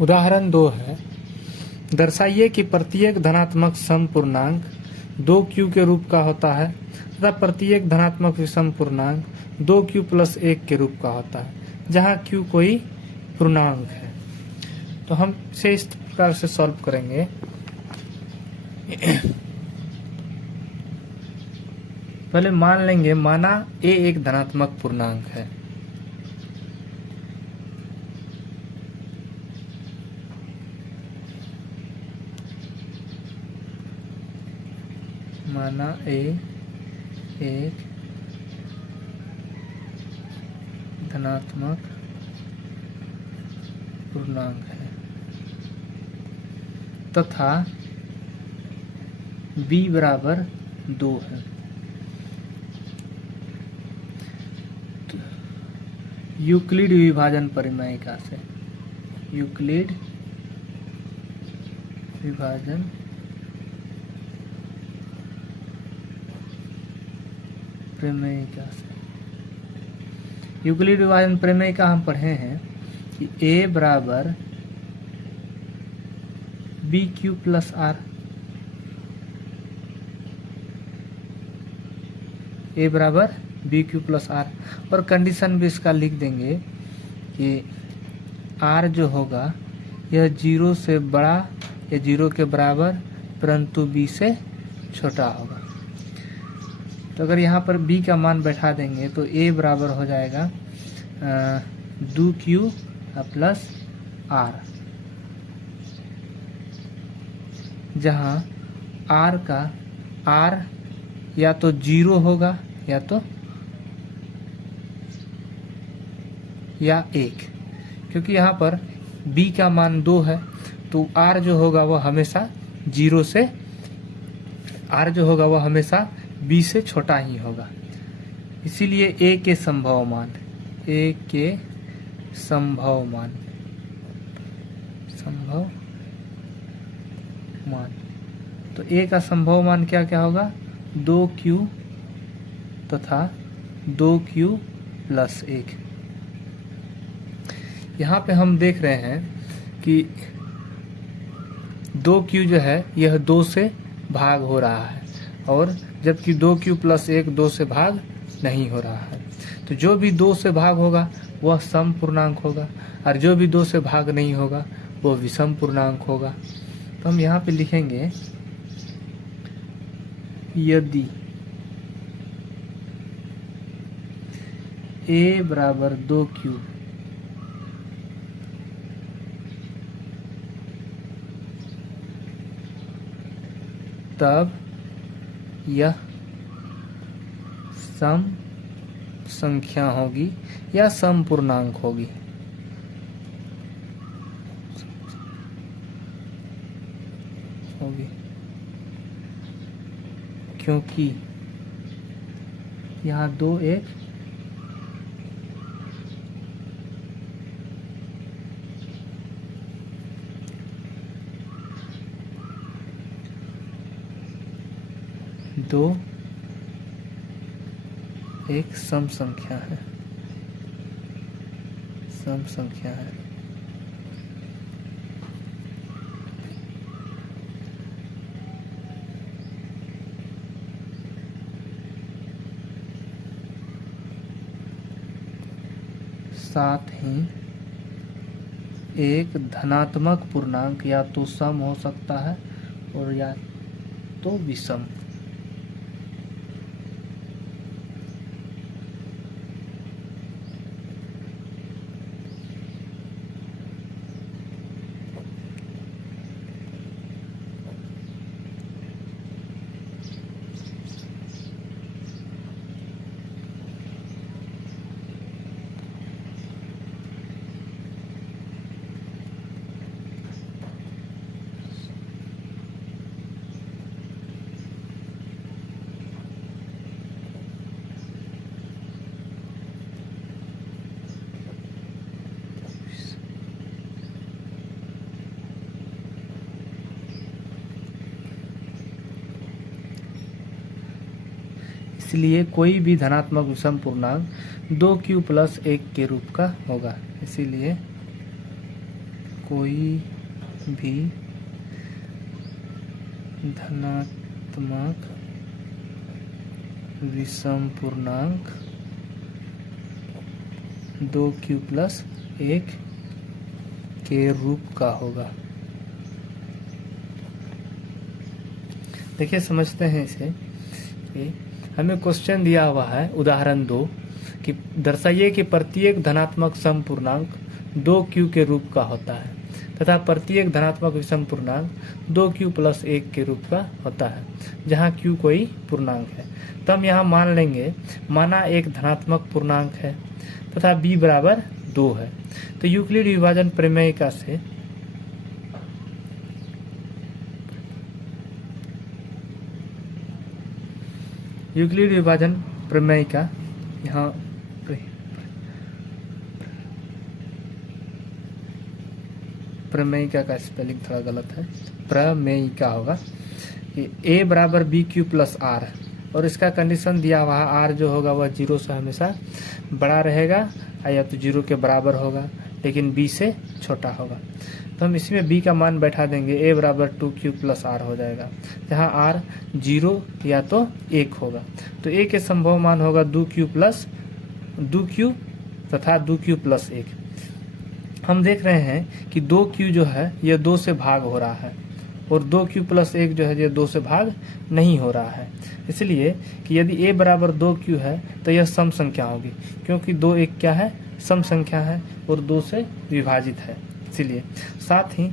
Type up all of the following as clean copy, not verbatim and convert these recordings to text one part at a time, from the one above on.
उदाहरण 2 है, दर्शाइए कि प्रत्येक धनात्मक सम पूर्णांक 2q के रूप का होता है तथा प्रत्येक धनात्मक विषम पूर्णांक 2q + 1 के रूप का होता है, जहाँ q कोई पूर्णांक है। तो हम इसे इस प्रकार से सॉल्व करेंगे। पहले मान लेंगे, माना a एक धनात्मक पूर्णांक है। माना a एक धनात्मक पूर्णांक है तथा b बराबर 2 है। तो यूक्लिड विभाजन परिमेयिका से, यूक्लिड विभाजन प्रमेयिका से, यूक्लिड विभाजन प्रमेयिका हम पढ़े हैं कि a बराबर bq + r, a बराबर bq + r, और कंडीशन भी इसका लिख देंगे कि r जो होगा यह 0 से बड़ा या 0 के बराबर परंतु b से छोटा होगा। तो अगर यहाँ पर b का मान बैठा देंगे तो a बराबर हो जाएगा 2q + r, जहाँ r का r या तो 0 होगा या 1, क्योंकि यहाँ पर b का मान 2 है तो r जो होगा वह हमेशा 0 से, r जो होगा वह हमेशा b से छोटा ही होगा। इसीलिए a के संभव मान, a के संभव मान तो a का संभव मान क्या क्या होगा, 2q तथा 2q + 1। यहाँ पे हम देख रहे हैं कि 2q जो है यह 2 से भाग हो रहा है, और जबकि 2q + 1 2 से भाग नहीं हो रहा है। तो जो भी 2 से भाग होगा वह सम पूर्णांक होगा, और जो भी 2 से भाग नहीं होगा वो विषम पूर्णांक होगा। तो हम यहाँ पे लिखेंगे, यदि a बराबर 2q तब यह सम संख्या होगी या सम पूर्णांक होगी। क्योंकि यहाँ 2 1 2 एक सम संख्या है, सम संख्या है। साथ ही एक धनात्मक पूर्णांक या तो सम हो सकता है और या तो विषम। इसलिए कोई भी धनात्मक विषम पूर्णांक 2q + 1 के रूप का होगा। इसीलिए कोई भी धनात्मक विषम पूर्णांक 2q प्लस 1 के रूप का होगा। देखिए समझते हैं इसे कि हमें क्वेश्चन दिया हुआ है उदाहरण 2 कि दर्शाइए कि प्रत्येक धनात्मक सम पूर्णांक 2q के रूप का होता है तथा प्रत्येक धनात्मक विषम पूर्णांक 2q प्लस 1 के रूप का होता है जहाँ q कोई पूर्णांक है। तो हम यहाँ मान लेंगे माना एक धनात्मक पूर्णांक है तथा b बराबर 2 है। तो यूक्लिड विभाजन प्रमेयिका से यूक्लिड विभाजन प्रमेयिका यहाँ प्रमेयिका का स्पेलिंग थोड़ा गलत है, प्रमेयिका होगा कि a बराबर बी क्यू प्लस आर और इसका कंडीशन दिया हुआ है आर जो होगा वह 0 से हमेशा बड़ा रहेगा या तो 0 के बराबर होगा लेकिन b से छोटा होगा। तो हम इसमें b का मान बैठा देंगे a बराबर 2q प्लस आर हो जाएगा जहाँ r 0 या तो 1 होगा। तो a के संभव मान होगा 2q तथा 2q प्लस 1। हम देख रहे हैं कि 2q जो है यह 2 से भाग हो रहा है और 2q प्लस 1 जो है यह 2 से भाग नहीं हो रहा है, इसलिए कि यदि a बराबर 2q है तो यह सम संख्या होगी क्योंकि 2 1 क्या है, सम संख्या है और 2 से विभाजित है। इसलिए साथ ही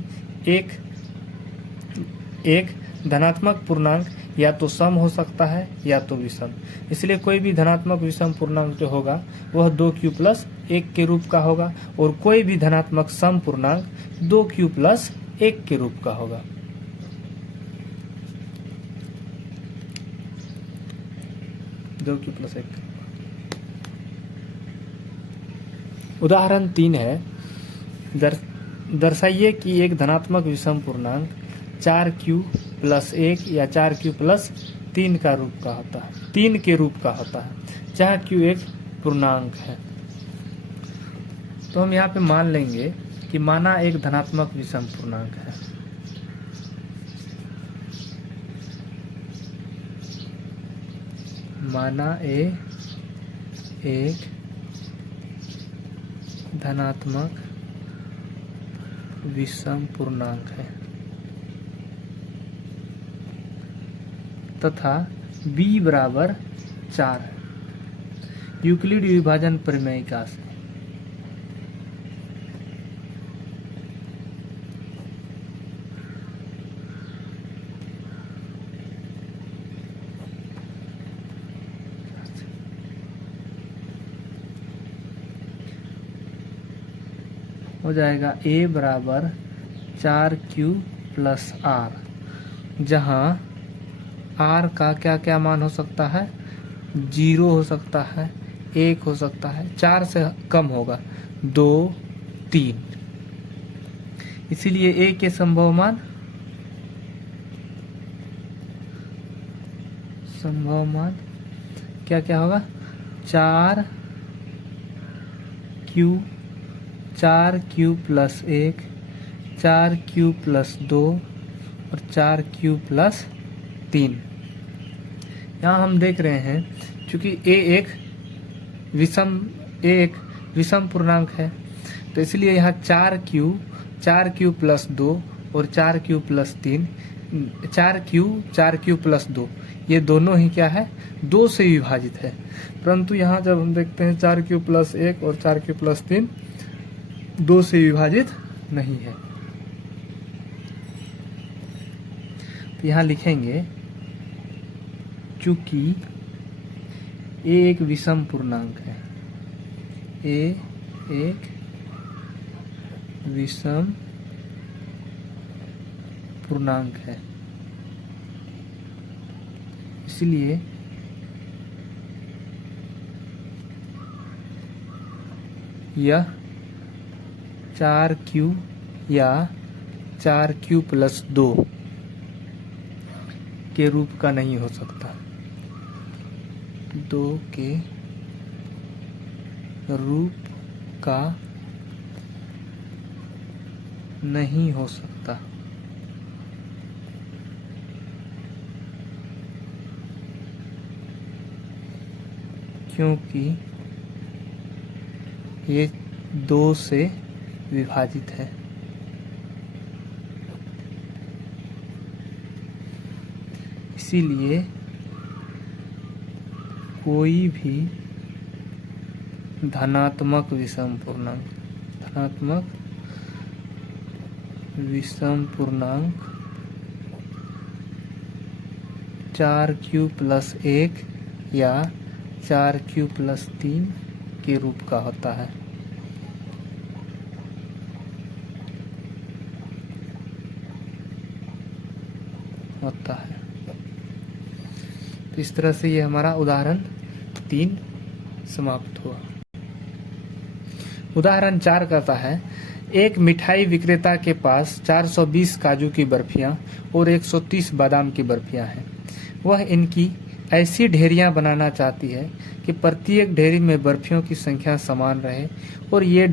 एक धनात्मक पूर्णांक या तो सम हो सकता है या तो विषम, इसलिए कोई भी धनात्मक विषम पूर्णांक जो होगा वह 2q प्लस 1 के रूप का होगा और कोई भी धनात्मक सम पूर्णांक 2q प्लस 1 के रूप का होगा। उदाहरण 3 है दर्शाइए कि एक धनात्मक विषम पूर्णांक 4q प्लस 1 या 4q प्लस 3 का रूप का होता है, 3 के रूप का होता है जहाँ q एक पूर्णांक है। तो हम यहाँ पे मान लेंगे कि माना एक धनात्मक विषम पूर्णांक है, माना a एक धनात्मक विषम पूर्णांक है तथा b बराबर 4 है। यूक्लिड विभाजन प्रमेयिका से हो जाएगा a बराबर 4q प्लस r, जहाँ r का क्या क्या मान हो सकता है, 0 हो सकता है, 1 हो सकता है, 4 से कम होगा 2 3, इसीलिए a के संभव मान क्या क्या होगा 4q प्लस 1, 4q प्लस 2 और 4q प्लस 3। यहाँ हम देख रहे हैं चूंकि a एक विषम पूर्णांक है तो इसलिए यहाँ 4q प्लस 2 और 4q प्लस 3, 4q प्लस 2 ये दोनों ही क्या है, 2 से विभाजित है। परंतु यहाँ जब हम देखते हैं 4q प्लस 1 और 4q प्लस 3 2 से विभाजित नहीं है। तो यहाँ लिखेंगे चूंकि a एक विषम पूर्णांक है, a एक विषम पूर्णांक है, इसलिए यह 4q या 4q प्लस 2 के रूप का नहीं हो सकता, 2 के रूप का नहीं हो सकता, क्योंकि ये 2 से विभाजित है। इसीलिए कोई भी धनात्मक विषम पूर्णांक 4q+1 या 4q+3 के रूप का होता है। तो इस तरह से ये हमारा उदाहरण 3 समाप्त हुआ। उदाहरण 4 कहता है, एक मिठाई विक्रेता के पास 420 काजू की बर्फियां और 130 बादाम की बर्फियां हैं। वह इनकी ऐसी ढेरियां बनाना चाहती है कि प्रत्येक ढेरी में बर्फियों की संख्या समान रहे और ये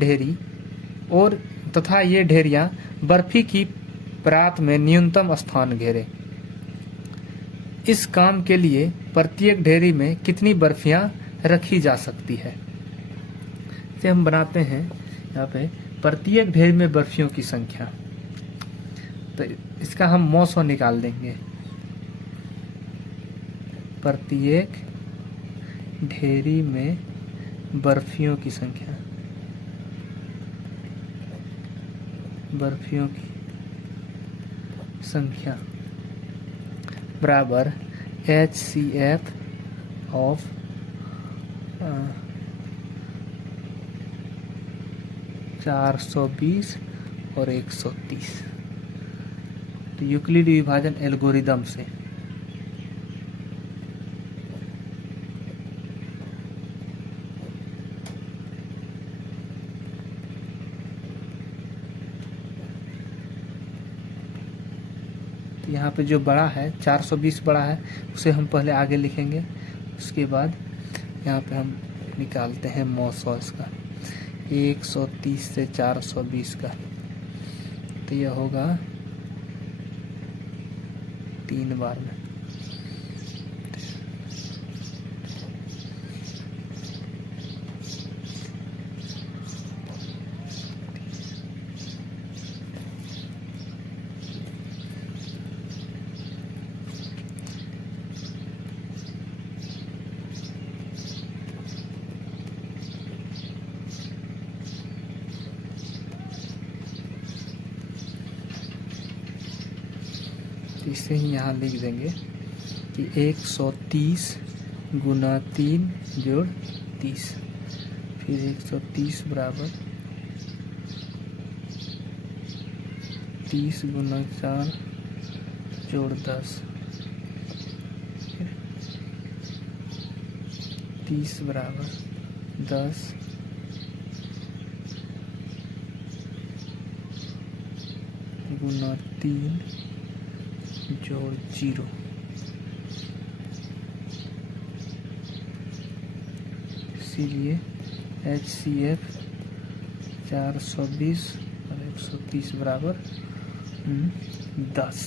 ढेरियां बर्फी की परात में न्यूनतम स्थान घेरे। इस काम के लिए प्रत्येक ढेरी में कितनी बर्फियां रखी जा सकती है? इसे हम बनाते हैं यहाँ पे प्रत्येक ढेरी में बर्फियों की संख्या। तो इसका हम मौसम निकाल देंगे। प्रत्येक ढेरी में बर्फियों की संख्या बराबर HCF ऑफ 420 और 130। तो यूक्लिड विभाजन एल्गोरिदम से यहाँ पे जो बड़ा है 420 बड़ा है, उसे हम पहले आगे लिखेंगे। उसके बाद यहाँ पे हम निकालते हैं मौसौ इसका 130 से 420 का। तो यह होगा 3 बार में। इसे ही यहाँ लिख देंगे कि 130 गुना 3 जोड़ 30, फिर 130 बराबर 30 गुना 4 जोड़ 10, 30 बराबर 10 गुना 3 जोड़ 0। इसीलिए HCF 420 और 130 बराबर 10।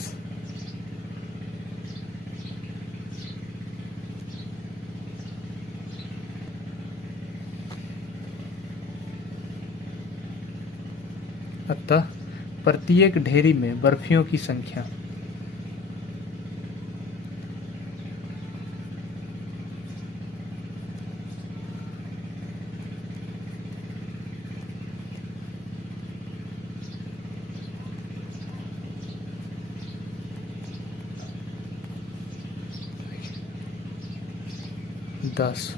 अतः प्रत्येक ढेरी में बर्फियों की संख्या दस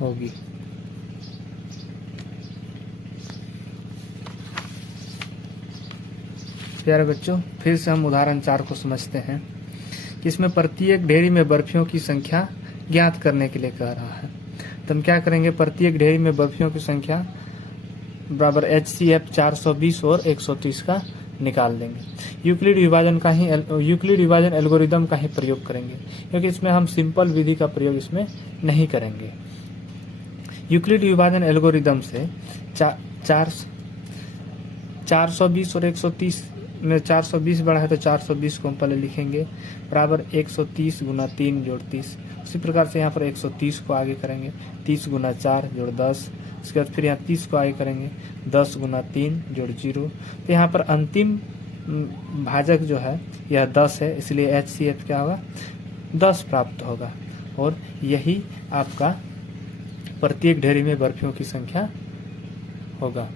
होगी। प्यारे बच्चों, फिर से हम उदाहरण 4 को समझते हैं कि इसमें प्रत्येक ढेरी में बर्फियों की संख्या ज्ञात करने के लिए कह रहा है। तो हम क्या करेंगे, प्रत्येक ढेरी में बर्फियों की संख्या बराबर HCF 420 और 130 का निकाल देंगे। यूक्लिड विभाजन एल्गोरिदम का ही प्रयोग करेंगे, क्योंकि इसमें हम सिंपल विधि का प्रयोग इसमें नहीं करेंगे। यूक्लिड विभाजन एल्गोरिदम से 420 और 130 में 420 बड़ा है तो 420 को हम पहले लिखेंगे बराबर 130 गुना 3 जोड़ 30। उसी प्रकार से यहाँ पर 130 को आगे करेंगे 30 गुना 4 जोड़ 10। उसके बाद फिर यहाँ 30 को आगे करेंगे 10 गुना 3 जोड़ 0। तो यहाँ पर अंतिम भाजक जो है यह 10 है, इसलिए HCF क्या होगा 10 प्राप्त होगा। और यही आपका प्रत्येक ढेरी में बर्फियों की संख्या होगा।